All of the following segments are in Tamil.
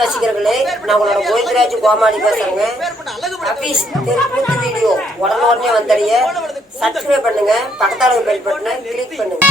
ரசிகர்களே, நான் உங்களோட கோவிந்தராஜ் கோமாளி பேசுறேங்க. அபீஸ் தெருக்கூத்து வீடியோ உடனே வந்தடைய சப்ஸ்கிரைப் பண்ணுங்க, பக்கத்தால பெல் பட்டனை கிளிக் பண்ணுங்க.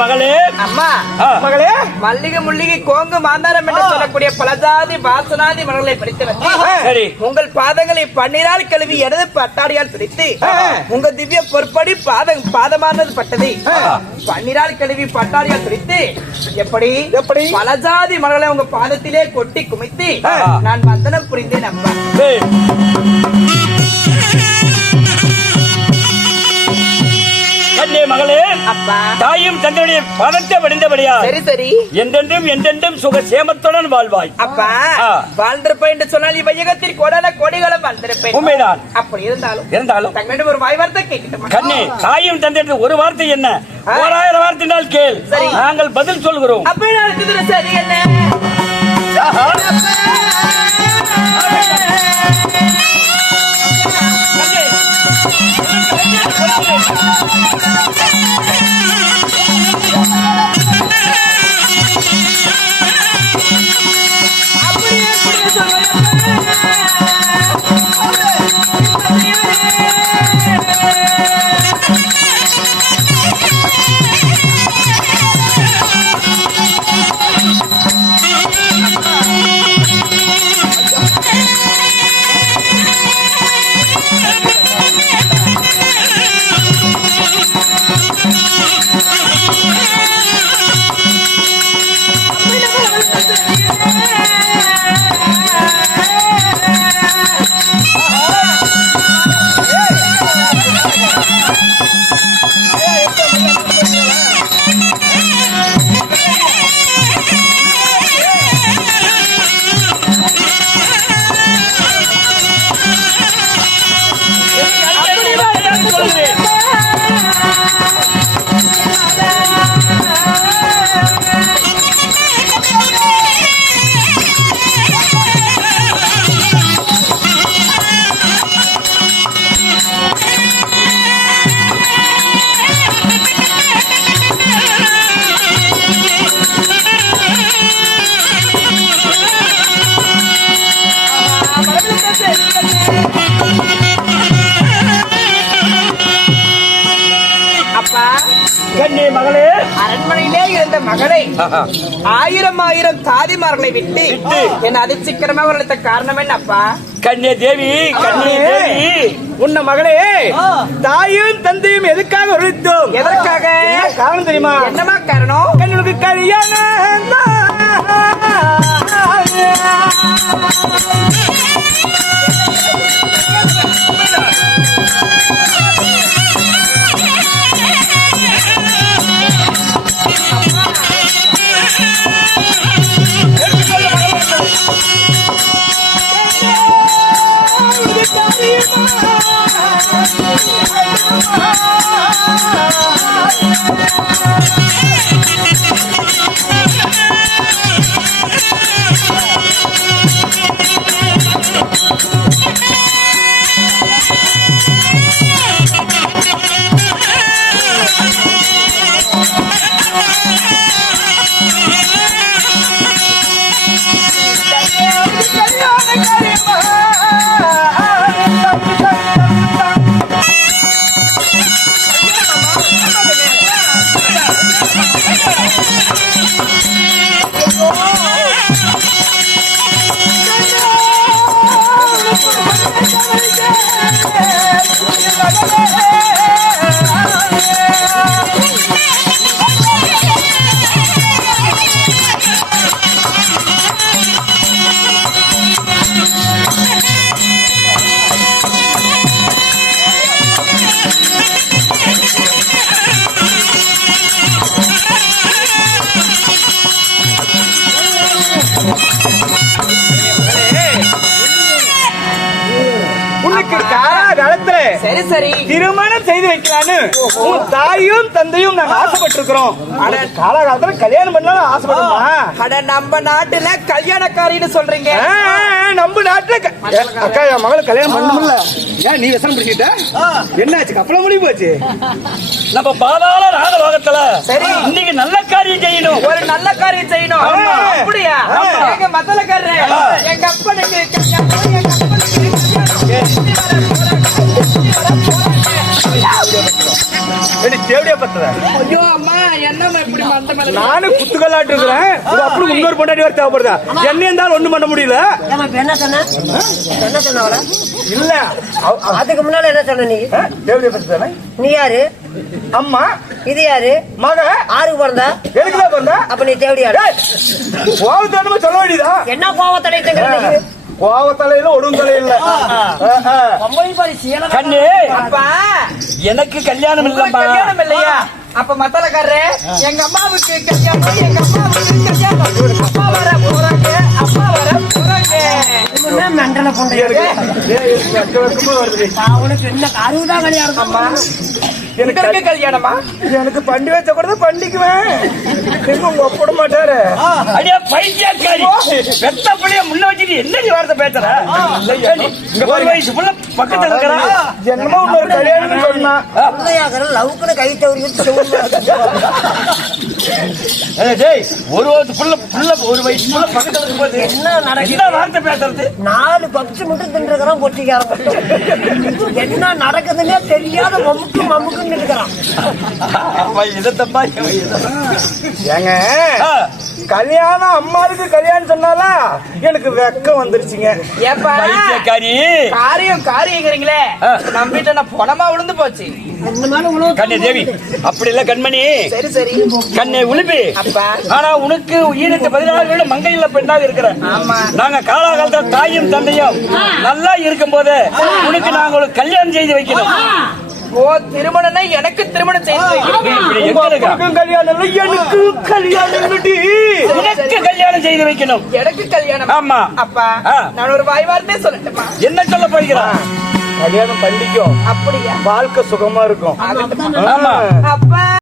மகளே, அம்மா மகளே, மல்லிகை முள்ளிகை கோங்கு மாந்தாரம் என்று சொல்லக்கூடிய பலஜாதி வாசனாதி மலர்களை படித்து உங்கள் பாதங்களை பன்னீரால் கழுவி இடது பட்டாடியால் பிடித்து உங்க திவ்ய பொற்படி பாதமானது பட்டது பன்னீரால் கழுவி பட்டாடியால் பிடித்து எப்படி எப்படி பலஜாதி மலர்களை உங்க பாதத்திலே கொட்டி குமித்து நான் வந்தனம் புரிந்தேன் அம்மா. மகளே, தாயும் தந்தையுடைய பதத்தை வடிந்தபடியா சரி சரி என்றென்றும் என்றென்றும் சுக சேமத்துடன் வாழ்வாய். அப்பா வாழ்ந்திருப்பேன் என்று சொன்னால் இவ்வையகத்தில் கோடான கோடிகளும் வாழ்ந்திருப்பேன். உண்மைதான். அப்படி இருந்தாலும் தங்களிடம் ஒரு வாய் வார்த்தை கேட்கட்டும். கண்ணே, தாயும் தந்தை ஒரு வார்த்தை என்ன, 1000 வார்த்தைனால் கேள், நாங்கள் பதில் சொல்கிறோம். அப்படி சரி என்ன மகளை 1000 தாதிமார்களை விட்டு என்ன அதிசீக்கிரமா வளர்த்த காரணம் என்னப்பா? கன்னிய தேவி, கன்னிய தேவி, உன்ன மகளே தாயும் தந்தையும் எதுக்காக ஒழித்தோம்? எதற்காக? காரணம் தெரியுமா? என்னமா காரணம்? கண்ணுக்கு கல்யாணம் உனக்கு காலத்துல சரி சரி திருமணம் செய்து வைக்கலான்னு உன் தாயும் தந்தையும் நாங்க ஆசைப்பட்டிருக்கிறோம். காலகாலத்துல கல்யாணம் பண்ணாலும் ஆசைப்படுமா? அட நம்ம நாட்டுல கல்யாணக்காரின்னு சொல்றீங்க. நம்ம நாட்டுல அக்கா என் மகளை கல்யாணம் பண்ணணும்ல. ஏன் நீ விசனம் பிடிச்சிட்ட? என்னாச்சு? கப்பல முடிவு போச்சு. நம்ம பாதாள ராகலோகத்துல சரி. இன்னைக்கு நல்ல காரியம் செய்யணும், ஒரு நல்ல காரியம் செய்யணும். ஆமா. அப்படியா? எங்க மத்தலக்காரரு எங்க அப்பனுக்கு கல்யாணம், எங்க அப்பனுக்கு தேவடியா பத்தத ஐயோ அம்மா என்னம்மா இப்படி மந்த மேல நானும் குத்துக்கல்லாட்டு இருக்கிறேன். அப்படி இன்னொரு பொண்டாட்டி வர தேவைப்படுதா? என்ன இருந்தாலும் ஒண்ணும் பண்ண முடியல. ஏம்மா, இப்ப என்ன சொன்ன? என்ன சொன்ன அவள? இல்ல அதுக்கு முன்னால என்ன சொன்ன நீ? தேவடியா பத்ததானே? நீ யாரு? அம்மா இது யாரு? மக ஆறுக்கு பிறந்தா? எதுக்குதான் பிறந்தா? அப்ப நீ தேவடியாரு? கோவத்தனமா சொல்ல வேண்டியதா? என்ன கோவத்தடை? கோவத்தலையில ஒடுங்கலை இல்ல. கண்ணு அப்பா எனக்கு கல்யாணம் உங்களுக்கு இல்லம்மா. கல்யாணம் இல்லையா? அப்ப மத்தலக்காரரு எங்க அம்மாவுக்கு கல்யாணம், எங்க அம்மாவுக்கு கல்யாணம். அப்பா வர போறாங்க, அப்பா வர போறாங்க. மண்டல பொண்ணு வருது. உனக்கு என்ன அறுபதான் கல்யாணம்? அம்மா எனக்கு கல்யாணமா? எனக்கு பண்டி வச்ச கூட தான் பண்டிக்குவேன். எங்க உங்க ஒப்பிட மாட்டாரு. அடியா பைத்தியக்காரி, வெத்த புள்ளைய முன்ன வச்சுட்டு என்ன நீ வார்த்தை பேசுற? ஏண்டி, இங்க ஒரு வயசு புள்ள பக்கத்துல இருக்கிறா. என்னமோ இன்னொரு கல்யாணம் சொன்னா லவ்க்குன்னு கை தவறி டேய், ஒரு வயசு புள்ள பக்கத்துல இருக்கும்போது என்ன வார்த்தை பேசுறது? 4 பப்ஸ் மட்டும் தின்றுக்கிறான் பொட்டிக்காரன். என்ன நடக்குதுன்னே தெரியாத மம்முக்குன்னு இருக்கிறான். ஏங்க கல்யாணம் அம்மாவுக்கு கல்யாணம் சொன்னாலா எனக்கு வெக்கம் வந்துருச்சுங்க. ஏப்பா பைத்தியக்காரி, காரியங்கிறீங்களே, நம்ம வீட்டுல நான் பணமா விழுந்து போச்சு. கண்ணே தேவி, அப்படி இல்ல கண்மணி. சரி சரி கண்ணை உழுப்பி. அப்பா ஆனா உனக்கு உயிருக்கு 16 மங்கையில பெண்ணாக இருக்கிற ஆமா. நாங்க காலாகாலத்துல தாயும் தந்தையும் நல்லா இருக்கும் போது உனக்கு நாங்க ஒரு கல்யாணம் செய்து வைக்கணும். ஓ திருமணம்னா எனக்கு திருமணம் செய்து வைக்கணும். இப்படி எங்களுக்கு கல்யாணம் இல்லை, எனக்கு கல்யாணம் இல்லடி. உனக்கு கல்யாணம் செய்து வைக்கணும். எனக்கு கல்யாணம். ஆமா. அப்பா ஆ. நான் ஒரு வாய் வார்த்தை சொல்லட்டுமா? என்ன சொல்ல போகிறான்? கல்யாணம் பண்ணிக்கும், அப்படியா? வாழ்க்கை சுகமா இருக்கும். ஆகட்டும். ஆமா. அப்பா